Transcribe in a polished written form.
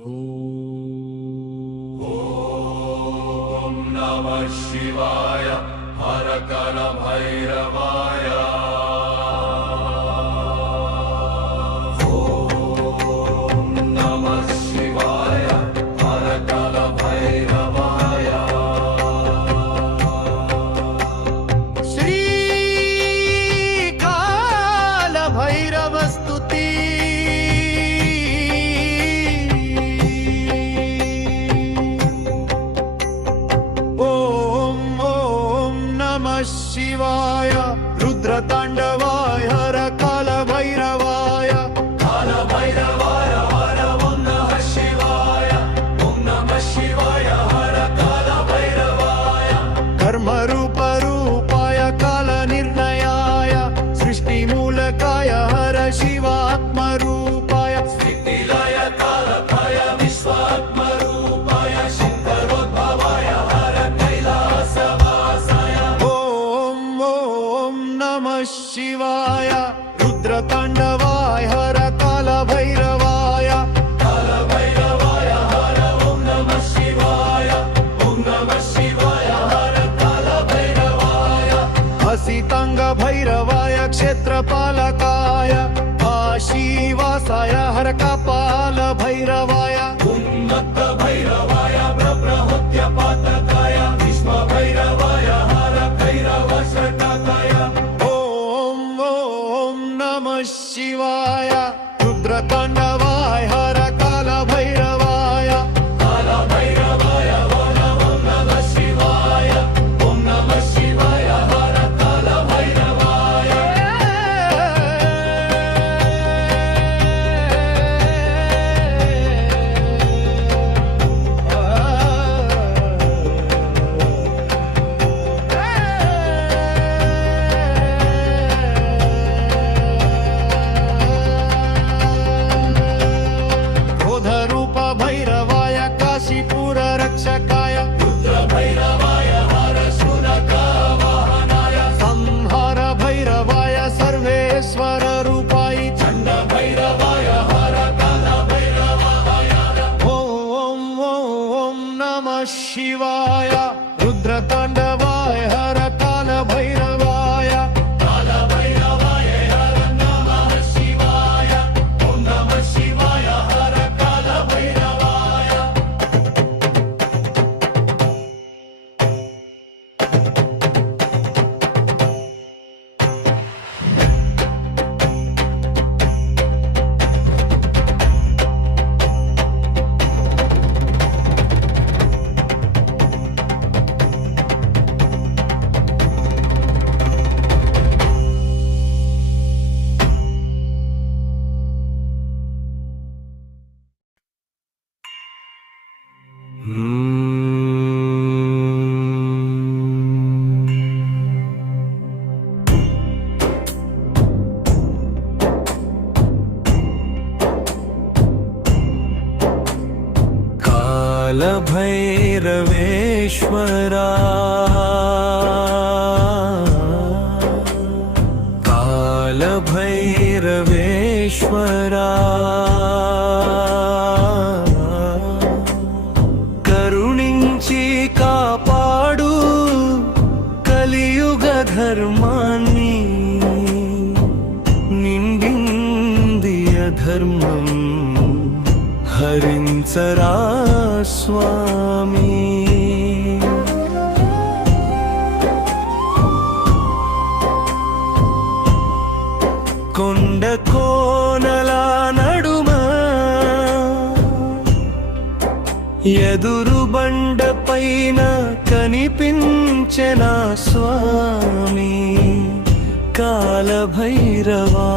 ॐ नमः शिवाय हर कल भैरवाय। ॐ नमः शिवाय हर कल भैरवाय। श्री काल भैरव स्तुति। शिवाय रुद्रतांडवाय हर काल भैरवाय। काल भैरवाय हर ओम नमः शिवाय। ओम नमः शिवाय हर काल भैरवाय। कर्मरूप रूपाय काल निर्णयाय सृष्टिमूलकाय हर शिवात्मरूपाय। स्थितिलय कालभय विश्वात्मरूपाय शंकरोद्भवाय हर कैलासवासाय। शिवाय रुद्रतांडवाय हर काल भैरवाय। काल भैरवाय हर ओम नमः शिवाय। ओम नमः शिवाय हर काल भैरवाय। असितांग भैरवाय क्षेत्रपालकाय आशीवासाय हर कपाल भैरवाय। उन्मत्त भैरवाय प्रप्रहृत्यपातकाय विश्व भैरवाय हर भैरव शतकाय। शिवाय रुद्रतांडवाय हर काल भैरवाय। काल भैरवाय हर ओम नमः शिवाय। ओम नमः शिवाय हर काल भैरवाय। भैरवाय काशीपुर रक्षकाय रुद्र भैरवाय हर शूनका वाहनाय। संहार भैरवाय सर्वेश्वर रूपाय। चंड भैरवाय हर काल भैरवाय। ओम नमः शिवाय रुद्रतांडवाय हर काल भैरवाय। काल भैरवाय हर नमः शिवाय। ओम नमः शिवाय हर काल भैरवाय। काल भैरवेश्वरा काल भैरवेश्वरा करुणिंची कापाडू కలియుగ ధర్మాన్ని నిండింది అధర్మం హరించరా స్వామి. కొండ కోనల నడుమ ఎదురు బండ పైన కనిపించెనా స్వామి కాల భైరవా.